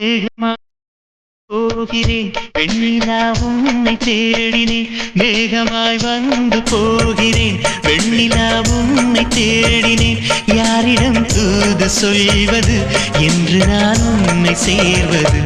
மேகமாய் போகிறேன் வெண்ணிலா உன்னை தேடினேன் மேகமாய் வந்து போகிறேன் வெண்ணிலா உன்னை தேடினேன் யாரிடம் தூது சொல்வது என்று நான் உன்னை சேர்வது